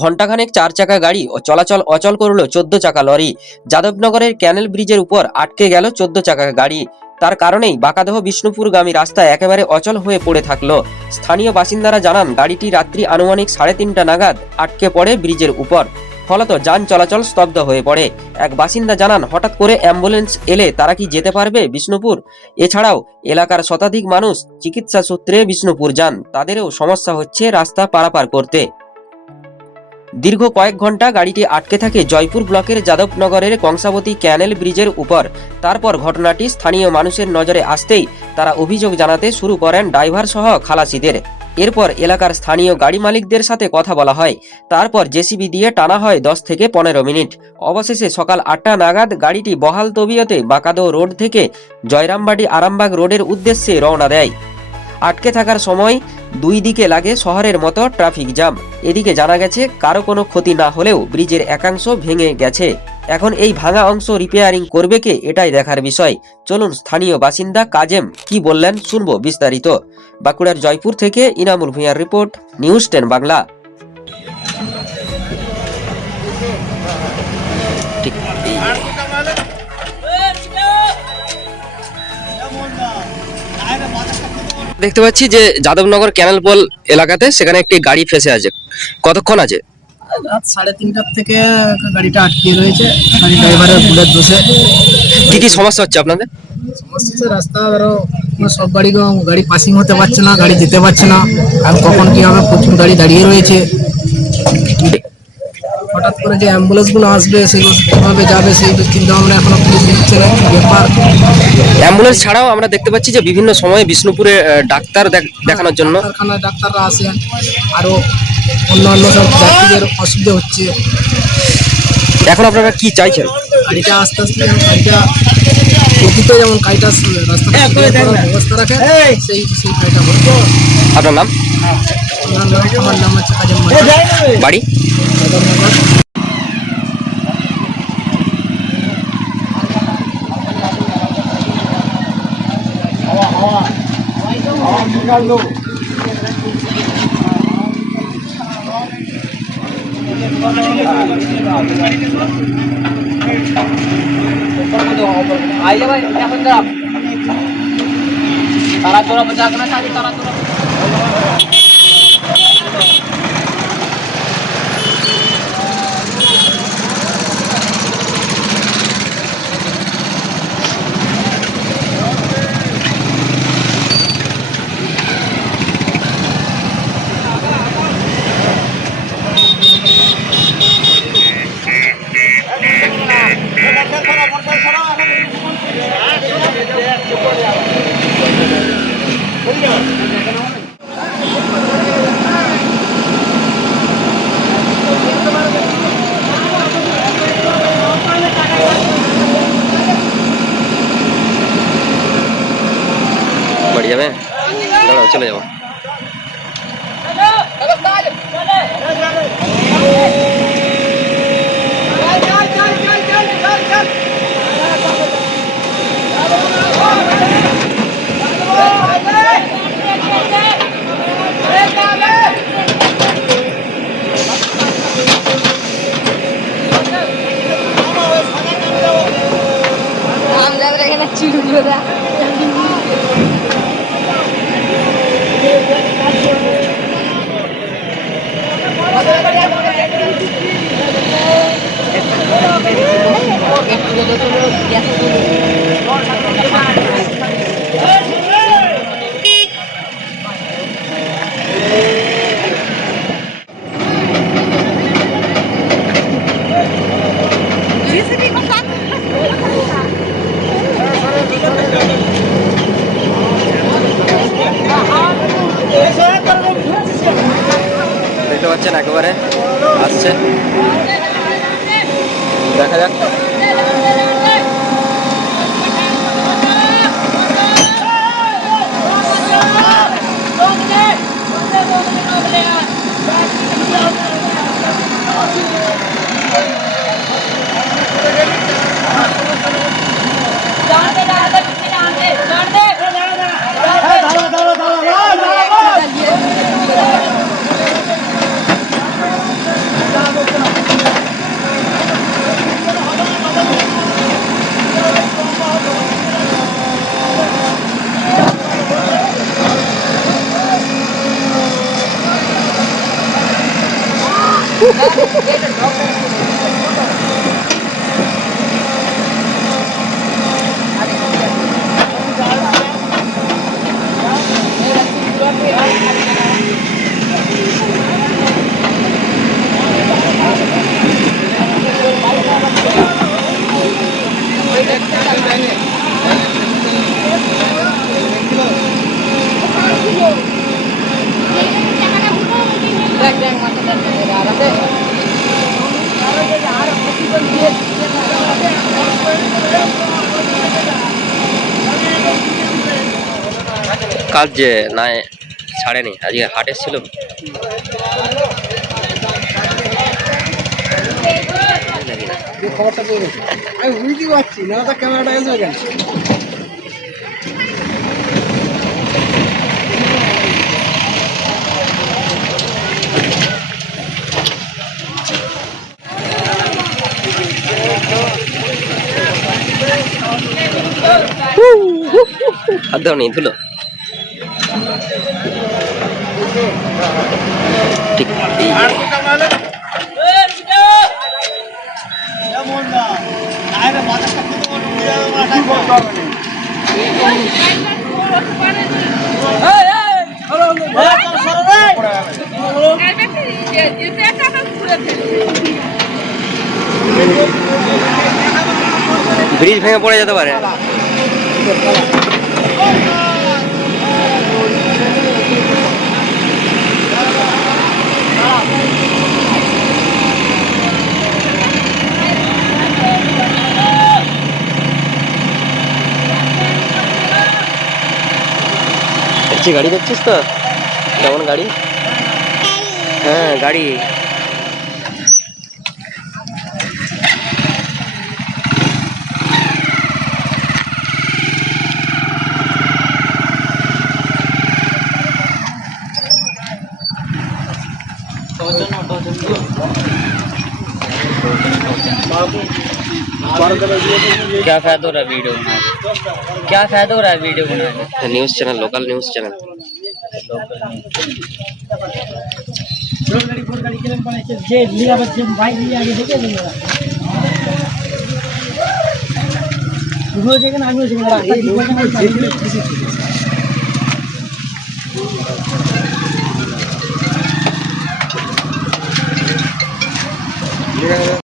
ঘণ্টাখানেক চার চাকা গাড়ি ও চলাচল অচল করল চোদ্দ চাকা লরি। যাদবনগরের ক্যানেল ব্রিজের উপর আটকে গেল চোদ্দ চাকা গাড়ি। তার কারণেই বাঁকাদহ বিষ্ণুপুরগামী রাস্তা একেবারে অচল হয়ে পড়ে থাকল। স্থানীয় বাসিন্দারা জানান, গাড়িটি রাত্রি আনুমানিক সাড়ে তিনটা নাগাদ আটকে পড়ে ব্রিজের উপর। ফলত যান চলাচল স্তব্ধ হয়ে পড়ে। এক বাসিন্দা জানান, হঠাৎ করে অ্যাম্বুলেন্স এলে তারা কি যেতে পারবে বিষ্ণুপুর? এছাড়াও, এলাকার শতাধিক মানুষ চিকিৎসা সূত্রে বিষ্ণুপুর যান। তাদেরও সমস্যা হচ্ছে রাস্তা পারাপার করতে। দীর্ঘ কয়েক ঘণ্টা গাড়িটি আটকে থাকে জয়পুর ব্লকের যাদবনগরের কংসাবতী ক্যানেল ব্রিজের উপর। তারপর ঘটনাটি স্থানীয় মানুষের নজরে আসতেই তারা অভিযোগ জানাতে শুরু করেন ড্রাইভার সহ খালাসিদের। এরপর এলাকার স্থানীয় গাড়ি মালিকদের সাথে কথা বলা হয়। তারপর জেসিবি দিয়ে টানা হয় দশ থেকে পনেরো মিনিট। অবশেষে সকাল আটটা নাগাদ গাড়িটি বহাল তবিয়তে বাঁকাদো রোড থেকে জয়রামবাড়ি আরামবাগ রোডের উদ্দেশ্যে রওনা দেয়। আটকে থাকার সময় দুই দিকে লাগে শহরের মতো ট্রাফিক জ্যাম। এদিকে জানা গেছে, কারও কোনো ক্ষতি না হলেও ব্রিজের একাংশ ভেঙে গেছে। এখন এই ভাঙা অংশ রিপেয়ারিং করবে কে, এটাই দেখার বিষয়। চলুন, স্থানীয় বাসিন্দা কাজেম কি বললেন শুনব বিস্তারিত। বাঁকুড়ার জয়পুর থেকে ইনামুল ভূঁইয়ার রিপোর্ট, নিউজ টেন বাংলা। ঠিক। দেখতে পাচ্ছি যে যাদবনগর ক্যানেল পোল এলাকাতে সেখানে একটি গাড়ি ফেসে আছে। কতক্ষণ আছে? রাত সাড়ে তিনটার থেকে গাড়িটা আটকে রয়েছে। গাড়ি ড্রাইভারের ভুলের দোষে কি কি সমস্যা হচ্ছে আপনাদের? সমস্যা হচ্ছে রাস্তা ধরো সব গাড়ি গাড়ি পাসিং হতে পারছে না গাড়ি যেতে পারছে না। আর কখন কি হবে? প্রচুর গাড়ি দাঁড়িয়ে রয়েছে। হঠাৎ করে যে অ্যাম্বুলেন্সগুলো আসবে সেগুলো কীভাবে যাবে সেই চিন্তা ভাবনা এখনও পুলিশ দিচ্ছে না। ব্যাপার। অ্যাম্বুলেন্স ছাড়াও আমরা দেখতে পাচ্ছি যে বিভিন্ন সময়ে বিষ্ণুপুরে ডাক্তার দেখ- দেখানোর জন্য। ডাক্তারখানায় ডাক্তাররা আসেন। আরও অন্যান্য সব যাত্রীদের অসুবিধা হচ্ছে। এখন আপনারা কি চাইছেন? গাড়িটা আস্তে আস্তে গাড়িটা গতিতে যেমন গাড়িটা রাস্তা ব্যবস্থা রাখে সেই সেই গাড়িটা করব আপনার নাম? আমার নাম আমার নাম হচ্ছে কাজের মালিক বাড়ি বাড়ি যাবে দাঁড়াও চলে যাব আমরা এখানে চিড়ুগুলো দেখতে Yeah. কাজ যে না ছাড়েনি। আজকে হাট এসেছিল। খবরটা পেয়ে গেছি। আমি বুঝতে পারছি না, তো ক্যামেরাটা এসে কেন হাত দেওয়া নেই ধুলো। ব্রিজ ভেঙে পড়ে যেতে পারে। দেখছি গাড়ি দেখছিস তো কেমন গাড়ি হ্যাঁ গাড়ি क्या फ़ायदा हो रहा है वीडियो बनाने क्या फ़ायदा हो रहा है वीडियो बनाने news channel local news channel जे लिया